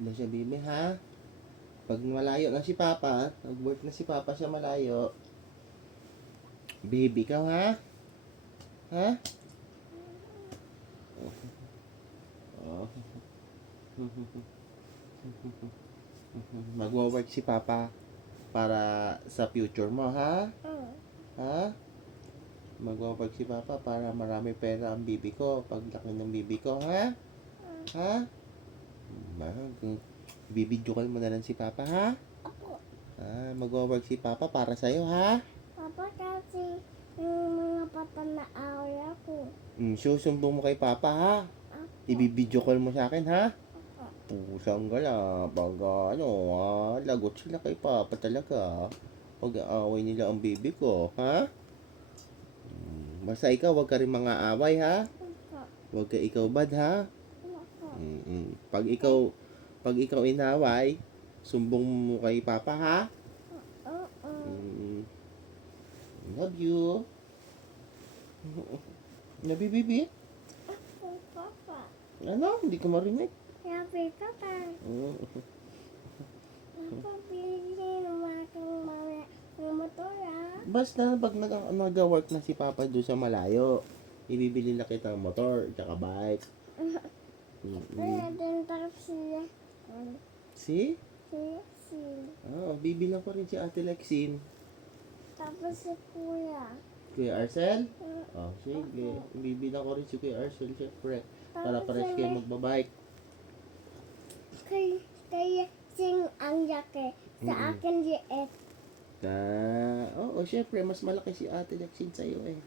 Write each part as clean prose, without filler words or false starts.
Doon siya, baby, ha? Pag malayo na si Papa, nag-work na si Papa sa malayo, baby ka, ha? Ha? Oh. Magwo-work si Papa para sa future mo, ha? Ha? Magwo-work si Papa para marami pera ang bibi ko pag laki ng bibi ko, ha? Ha? Bibidyo call mo na lang si Papa, ha? Opo. Magwo-work si Papa para sa'yo, ha? Papa, kasi yung mga bata na away ako. Susumbong mo kay Papa, ha? Opo. Ibibidyo call mo sa akin, ha? Opo. Pusang gala, pag lagot sila kay Papa talaga. Pag aaway nila ang baby ko, ha? Basta ikaw, wag ka rin mga away, ha? Opo. Wag ka ikaw bad, ha? Opo. Pag ikaw inaway, sumbong mo kay Papa, ha? Oo. Love you. Nabibibi? Opo, Papa. Ano? Hindi ko marinig. Sabi, Papa. Papa, bilhin mo akong mga motor, ah. Basta pag nag-work na si Papa doon sa malayo, ibibili na kita ng motor, tsaka bike. Kaya din tapos siya. Si? Si. Bibilang ko rin si Ate Lexine. Tapos si Kuya. Kuya Arcel? Sige. Bibilang ko rin si Kuya Arcel, syempre. Para pares kayo magbabike. Kaya sing ang yake. Sa akin liit. Oo, syempre, mas malaki si Ate Lexine sa'yo eh.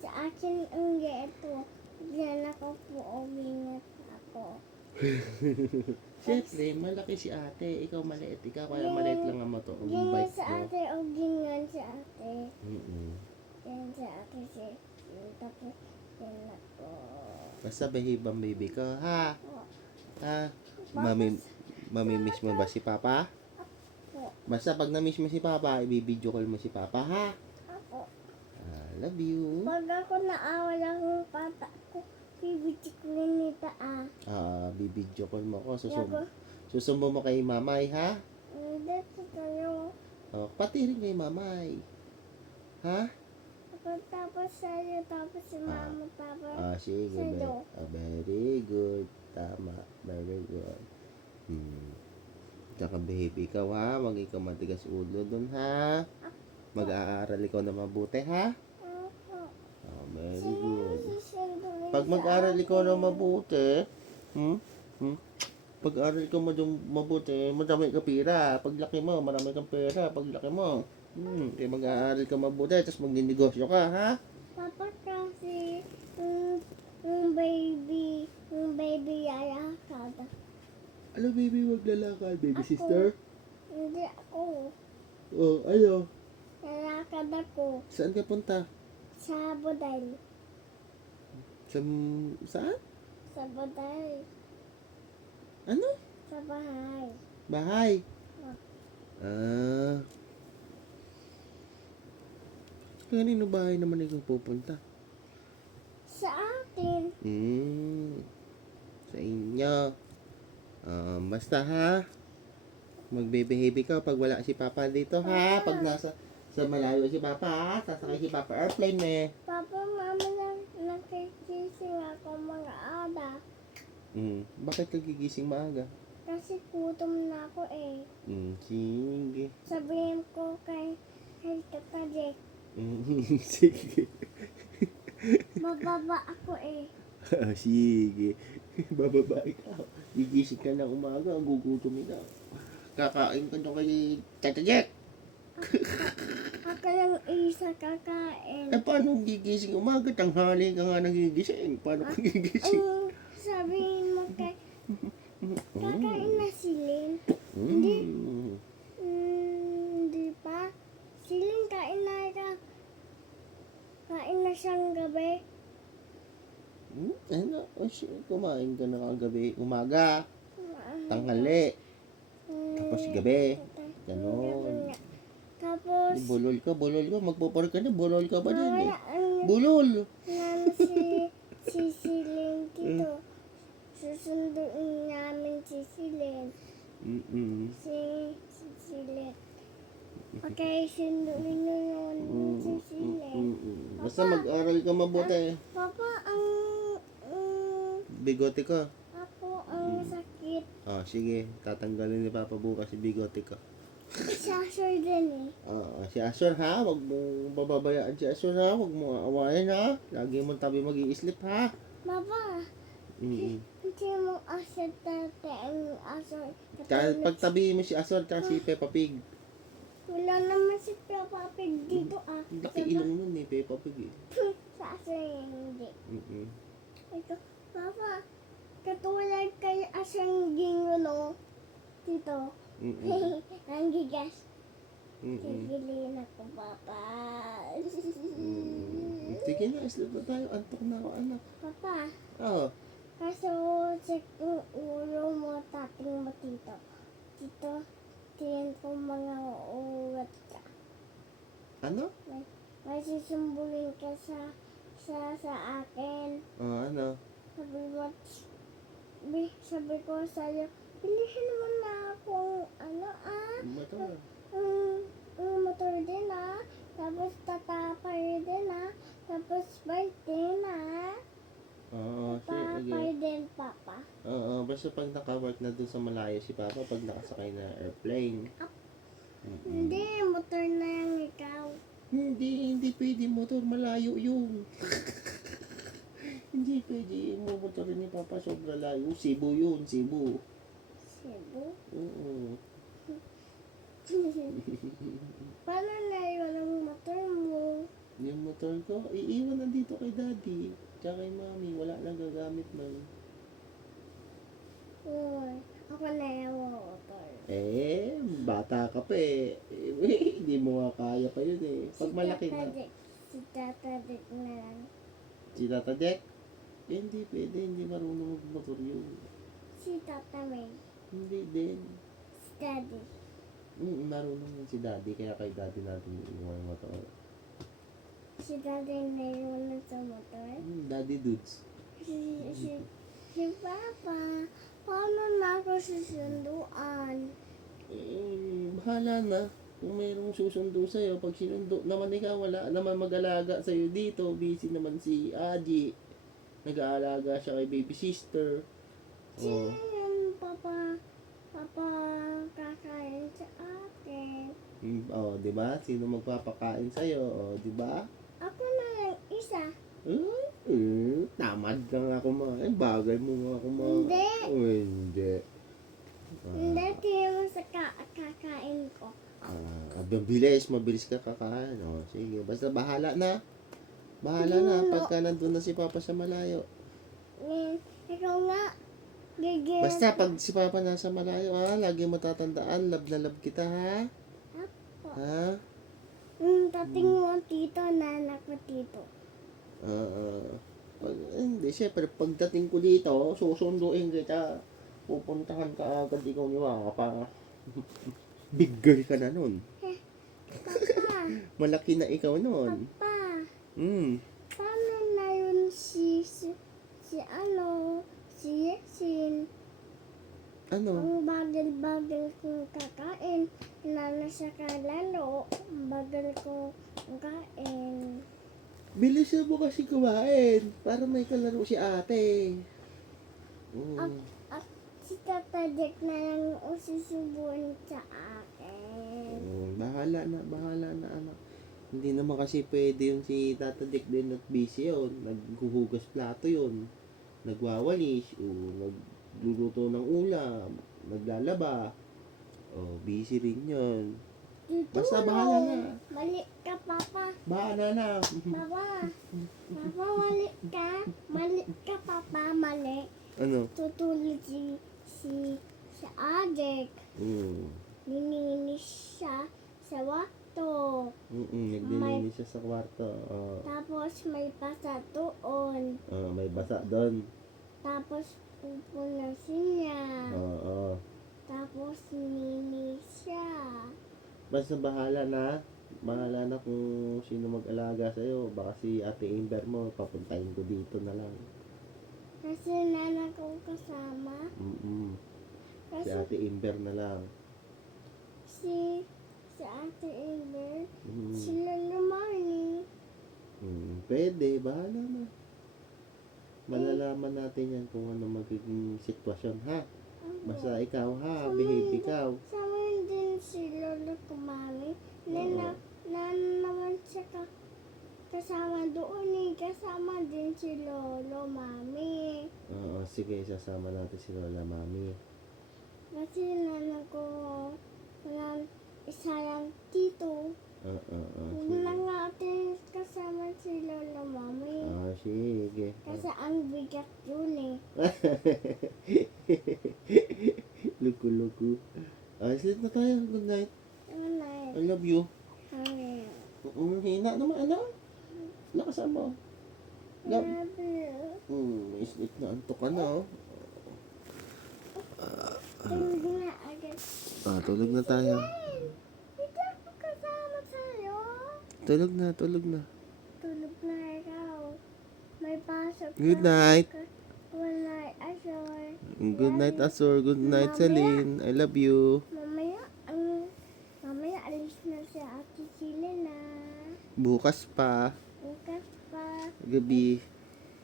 Sa akin ang liit to. Diyan ako po umingat ako. Syempre, malaki si ate. Ikaw maliit. Ikaw kaya maliit lang ang motor. Yung Ganyan bike sa mo. ate o ganyan sa ate. Ganyan sa ate si. Tapos yan ako. Basta behave ang baby ko, ha? Ha? Mamimiss mo ba si Papa? Basta pag na-miss mo si Papa, ibibidyo call mo si Papa, ha? Ako. Love you. Pag ako naawal akong pata ko, bibiti ko rin nito Bibidyo call mo ko. Susumbo mo kay Mamay, ha? Hindi, tayo. Pati rin kay Mamay. Ha? Tapos sa'yo, tapos si mama, tapos Sige. sa'yo. Very good. Tama. Very good. Tsaka behave ikaw, ha? Huwag ikaw matigas ulo dun, ha? Mag-aaral ikaw na mabuti, ha? Very good. Pag mag-aral ikaw na mabuti, pag-aral ka mabuti, madami ka pera. Pag laki mo, marami kang pera. Pag laki mo, kaya mag-aaral ka mabuti, tapos magninegosyo ka, ha? Papa, kasi yung baby yayakad. Ano, baby, wag lalakad, baby sister? Hindi ako. Ano? Yayakad ako. Saan ka punta? Sa Buday. Saan? Sa Buday. Ano? Sa bahay. Bahay. Kanino bahay naman ikaw pupunta? Sa atin. Sa inyo. Basta, ha? Magbe-behave ka pag wala si Papa dito, ha? Pag nasa sa malayo si Papa, ha? Sasakay si Papa airplane, eh. Papa, mama lang nakikising ako mga ada. Bakit ka gigising maaga? Kasi gutom na ako eh. Sige. Sabihin ko kay Tata Jack. Sige. Mababa ako eh. Sige. Bababa ikaw. Gigising ka na umaga, gugutomin na. Kakain ka doon kay Tata Jack. Ako lang isa kakain. Paano gigising umaga? Tanghali ka nga nagigising. Paano ka gigising? Sabihin mo kay kakain na silin. Hindi pa. Silin kain na siyang gabi. Kumain ka na kagabi. Umaga, tanghali, tapos gabi. Ganon. Tapos Bulol ka. Magpupar ka na. Bulol ka ba dyan? wala Bulol. si Silin dito. Susunduin namin si Silin. Si Silet. Okay, sinduin nyo yun. Si Silet. Basta mag-aral ka mabuti. Papa, Bigote ko. ang sakit. Sige. Tatanggalin ni Papa bukas si bigote ko. Si Asher din eh. Si Asher ha. Huwag mo bababayaan si Asher ha. Huwag mo aawayin ha. Lagi mo tabi mag-i-sleep ha. Papa, Mm-mm. hindi mo Asher tate ang Asher. Kahit pagtabi mo si Asher at si Peppa Pig. Wala naman si Peppa Pig dito Laki ilong nun eh, Peppa Pig eh. Sa Asher hindi. Mm-mm. Ito, Papa, katulad kay Asher Gingo no? Dito. Mm-mm. Ang gigas. Mm-mm. Kikiliin ako, Papa. Sige na, sleep na tayo. Antok na ako, anak. Papa, Oo. kaso check yung ulo mo, tating mo dito. Dito, tingin ko mga uwat ka. Ano? May susumbulin ka sa akin. Ano? Sabi ko sa'yo, bilihin mo na akong Motor. motor din tapos tatapay din tapos bike din Oo, tatapay sige. din papa. Basta pag naka-work na dun sa malayo si Papa, pag nakasakay na airplane. Hindi, motor na yung ikaw. Hindi pwede motor, malayo yun. Hindi pwede mo motor ni Papa, sobra layo. Cebu yun, Cebu. Cebu? Oo. Paano na yun ang motor mo? Yung motor ko, iiwan nandito kay Daddy. Tsaka kay Mami, wala nang gagamit man. Uy, ako na yung motor. Bata ka pa eh. Hindi mo nga kaya pa yun eh. Pag malaki na. Si Tata Dick na lang. Si Tata Jack? Hindi pwede, hindi marunong magmotor yun. Si Tata May. Hindi din. Si Daddy. Marunong yun si Daddy, kaya kay Daddy natin iiwan yung motor. Si Daddy na yun sa motor. Daddy Dudes. Si Papa, paano na ako susunduan? Bahala na. Kung mayroong susundo sa'yo, pag sinundo naman ikaw, wala naman mag-alaga sa'yo dito. Busy naman si Aji. Nag-aalaga siya kay baby sister. Sino yung Papa kakain sa akin? Di ba? Sino magpapakain sa'yo? Di ba? Ako na lang isa. Tamad ka nga kumain. Bagay mo nga kumain. Hindi. Hindi. Hindi, tingin mo sa kakain ko. Mabilis ka kakain. Sige. Basta bahala na. Bahala na pagka nandun na si Papa sa malayo. Ikaw nga. Gigil. Basta pag si Papa nasa malayo, lagi mo tatandaan, love na love kita, ha? Apo. Ha? Tating mo tito, nanak ko tito. Hindi, syempre, pagdating ko dito, susunduin kita. Pupuntahan ka agad, ikaw ni Papa. Big girl ka na nun. Papa, Malaki na ikaw nun. Papa, Hmm. paano na yun si Yesin? Ano? Ang bagal-bagal kong kakain. Lalo sa kalalo, ang bagal kong kain. Bilisan mo kasi kumain para may kalaro si ate. At si Tata Jack na lang ususubuan sa akin. Bahala na anak. Hindi naman kasi pwede yung si Tata Dick din at busy yun. Naghuhugas plato yun. Nagwawalis, nagluluto ng ulam, naglalaba. Busy rin yun. Basta bahala na. Mali ka, Papa. Bahala na. Papa, mali ka. Mali ka, Papa. Mali. Ano? Tutulog si Adek. Nininis siya sa wato. Naglilinis siya sa kwarto. Tapos may basa doon. May basa doon. Tapos pupunasin niya. Tapos nininis siya. Basta bahala na. Bahala na kung sino mag-alaga sa'yo. Baka si Ate Amber mo, papuntahin ko dito na lang. Kasi nanak ko kasama. Si Kasi Ate Imber na lang. si Ate Amber, Mm. sila naman Pwede, bahala na. Malalaman natin yan kung ano magiging sitwasyon, ha? Basta ikaw, ha? Behave ikaw. Sama din si Lolo ko, Mami. Oo. Na naman siya kasama doon kasama din si Lolo, Mami. Oo, sige, sasama natin si Lola Mami. Kasi nanan ko wala isa lang tito. Huwag Sige. na natin kasama si Lolo, Mami. Sige. Kasi ang bigat yun Luku-luku. Sleep na tayo. Good night. I love you. Hina naman, ano? Lakasan mo. Love. May sleep na. Antok ka na, oh. Tulog na agad. Tulog na tayo. Hindi ako kasama sa'yo. Tulog na, tulog na. Tulog na ikaw. May pasok ka. Good night. Good night, Azor. Good night, Asor. Good night, Celine. I love you. Mamaya alis na si Ate Sila na. Bukas pa. Bukas pa. Gabi.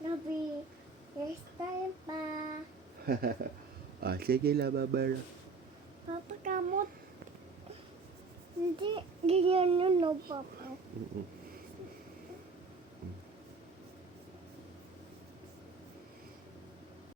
Gabi. Yes time pa. Sige la, babar. Papa, kamot. Hindi, ganyan yun, no, Papa.